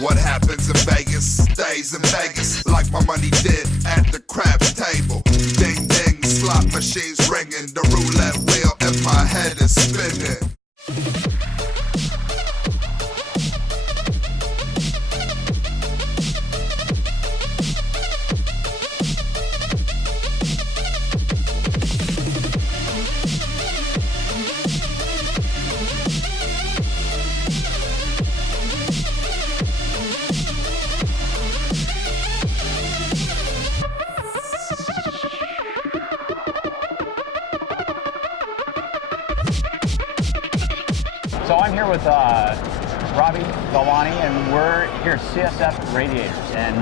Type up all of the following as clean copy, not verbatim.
What happens in Vegas stays in Vegas, like my money did at the craps table. Ding ding, slot machines ringing, the roulette wheel in my head is spinning. So I'm here with Robbie Galwani, and we're here at CSF Radiators. And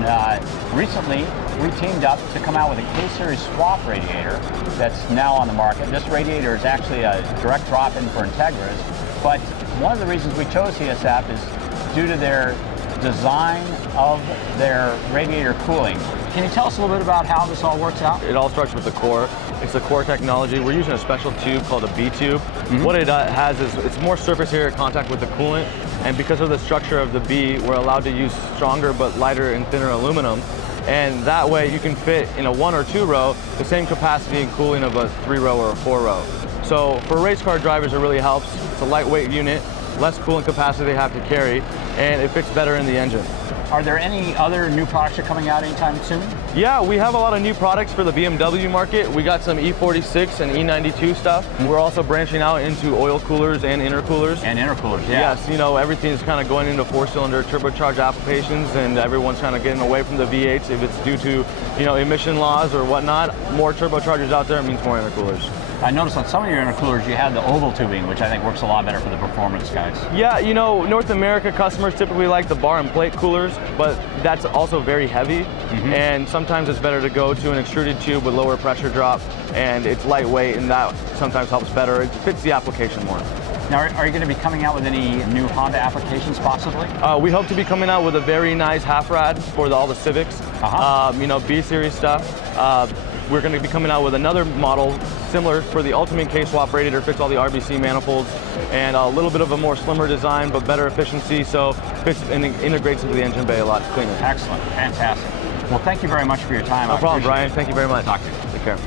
recently, we teamed up to come out with a K-Series swap radiator that's now on the market. This radiator is actually a direct drop-in for Integras, but one of the reasons we chose CSF is due to their design of their radiator cooling. Can you tell us a little bit about how this all works out? It all starts with the core. It's the core technology. We're using a special tube called a B-tube. What it has is it's more surface area contact with the coolant, and because of the structure of the B, we're allowed to use stronger but lighter and thinner aluminum, and that way you can fit in a 1 or 2 row the same capacity and cooling of a 3 row or a 4 row. So for race car drivers, it really helps. It's a lightweight unit, less coolant capacity they have to carry, and it fits better in the engine. Are there any other new products that are coming out anytime soon? Yeah, we have a lot of new products for the BMW market. We got some E46 and E92 stuff. We're also branching out into oil coolers and intercoolers. And intercoolers, yeah. Yes, you know, everything's kind of going into 4-cylinder turbocharged applications, and everyone's kind of getting away from the V8s if it's due to, you know, emission laws or whatnot. More turbochargers out there means more intercoolers. I noticed on some of your intercoolers you had the oval tubing, which I think works a lot better for the performance guys. Yeah, you know, North America customers typically like the bar and plate coolers, but that's also very heavy, and sometimes it's better to go to an extruded tube with lower pressure drop, and it's lightweight, and that sometimes helps better. It fits the application more. Now, are you going to be coming out with any new Honda applications possibly? We hope to be coming out with a very nice half rad for all the Civics, you know, B-Series stuff. We're going to be coming out with another model similar for the Ultimate K-Swap radiator, fits all the RBC manifolds, and a little bit of a more slimmer design but better efficiency, so fits and integrates into the engine bay a lot cleaner. Excellent, fantastic. Well, thank you very much for your time. No problem, Brian. Thank you very much. Talk to you. Take care.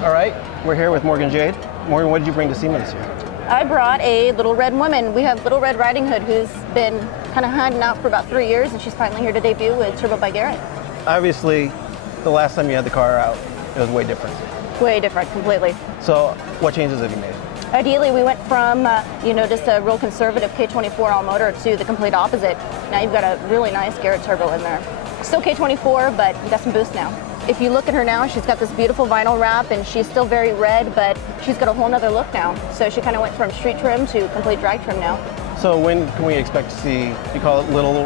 All right, we're here with Morgan Jade. Morgan, what did you bring to SEMA this year? I brought a Little Red Woman. We have Little Red Riding Hood, who's been kind of hiding out for about 3 years, and she's finally here to debut with Turbo by Garrett. Obviously, the last time you had the car out, it was way different. Way different, completely. So what changes have you made? Ideally, we went from, just a real conservative K24 all motor to the complete opposite. Now you've got a really nice Garrett turbo in there. Still K24, but you got some boost now. If you look at her now, she's got this beautiful vinyl wrap, and she's still very red, but she's got a whole nother look now. So she kind of went from street trim to complete drag trim now. So when can we expect to see, you call it Little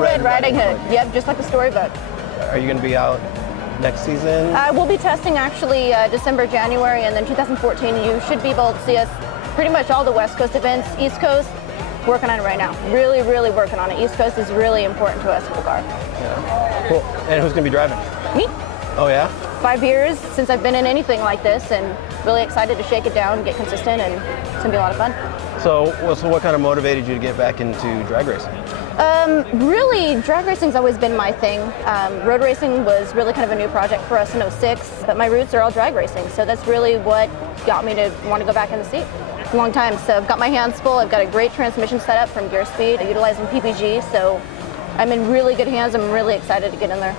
Red Riding Hood. Yep, just like the storybook. Are you going to be out next season? We'll be testing actually December, January, and then 2014 you should be able to see us pretty much all the West Coast events, East Coast, working on it right now. Really, really working on it. East Coast is really important to us for the car. Yeah. Cool. And who's going to be driving? Me. Oh yeah? 5 years since I've been in anything like this, and really excited to shake it down, get consistent, and it's going to be a lot of fun. So what kind of motivated you to get back into drag racing? Really, drag racing's always been my thing. Road racing was really kind of a new project for us in '06, but my roots are all drag racing, so that's really what got me to want to go back in the seat. A long time, so I've got my hands full. I've got a great transmission setup from Gear Speed, utilizing PPG, so I'm in really good hands. I'm really excited to get in there.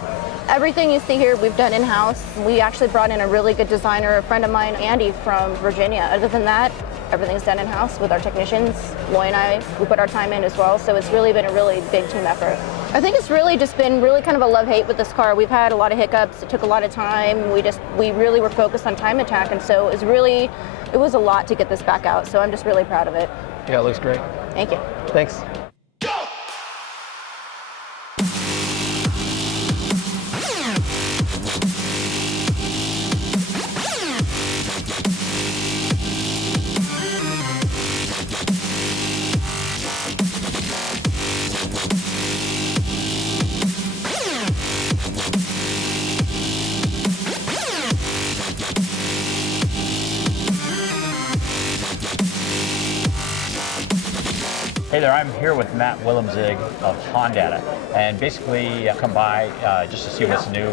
Everything you see here, we've done in-house. We actually brought in a really good designer, a friend of mine, Andy from Virginia. Other than that, everything's done in-house with our technicians. Loy and I, we put our time in as well. So it's really been a really big team effort. I think it's really just been really kind of a love-hate with this car. We've had a lot of hiccups. It took a lot of time. We really were focused on time attack. And so it was a lot to get this back out. So I'm just really proud of it. Yeah, it looks great. Thank you. Thanks. Hey there, I'm here with Matt Willemzig of Hondata, and basically come by just to see what's new.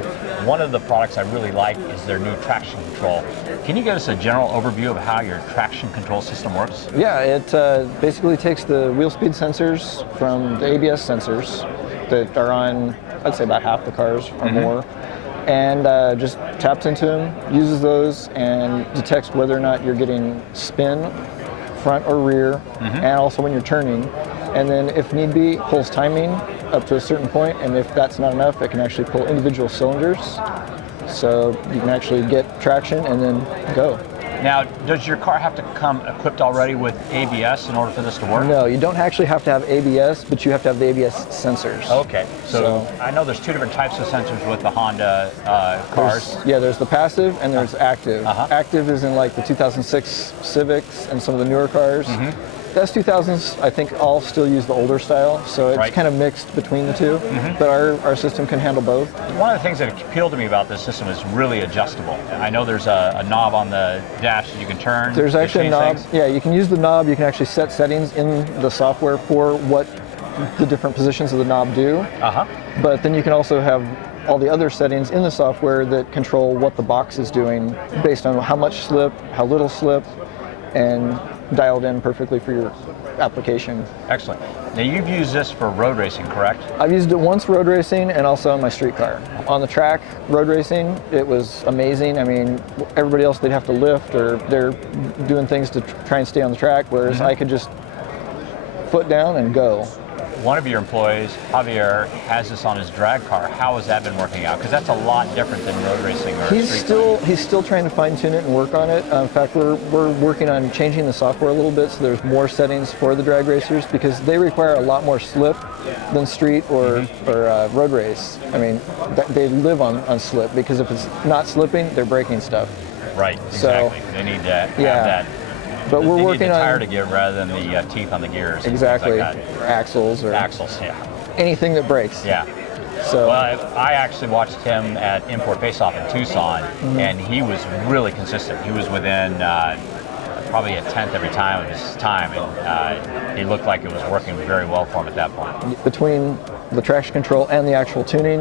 One of the products I really like is their new traction control. Can you give us a general overview of how your traction control system works? Yeah, it basically takes the wheel speed sensors from the ABS sensors that are on, I'd say about half the cars or more, and just taps into them, uses those, and detects whether or not you're getting spin, front or rear, and also when you're turning. And then if need be, pulls timing up to a certain point, and if that's not enough, it can actually pull individual cylinders. So you can actually get traction and then go. Now, does your car have to come equipped already with ABS in order for this to work? No, you don't actually have to have ABS, but you have to have the ABS sensors. Okay, so I know there's two different types of sensors with the Honda cars. There's the passive and there's active. Active is in like the 2006 Civics and some of the newer cars. The S2000s, I think, all still use the older style, so it's kind of mixed between the two, but our system can handle both. One of the things that appealed to me about this system is really adjustable. I know there's a knob on the dash that you can turn. There's actually a knob. Things. Yeah, you can use the knob. You can actually set settings in the software for what the different positions of the knob do. But then you can also have all the other settings in the software that control what the box is doing based on how much slip, how little slip, and dialed in perfectly for your application. Excellent. Now you've used this for road racing, correct? I've used it once road racing and also on my street car. On the track, road racing, it was amazing. I mean, everybody else, they'd have to lift or they're doing things to try and stay on the track, whereas I could just foot down and go. One of your employees, Javier, has this on his drag car. How has that been working out? Because that's a lot different than road racing or He's still trying to fine tune it and work on it. In fact, we're working on changing the software a little bit so there's more settings for the drag racers because they require a lot more slip than street or road race. I mean, they live on slip because if it's not slipping, they're breaking stuff. Right, exactly. They need to have that. But we're working on the tire to give rather than the teeth on the gears. Exactly. Like Axles or anything that breaks. Yeah. So I actually watched him at Import Face-Off in Tucson, and he was really consistent. He was within probably a tenth every time of his time, and he looked like it was working very well for him at that point. Between the traction control and the actual tuning,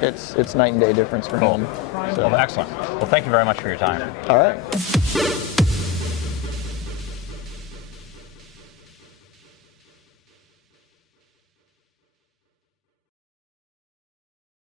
it's night and day difference for him. So. Well, excellent. Well, thank you very much for your time. All right.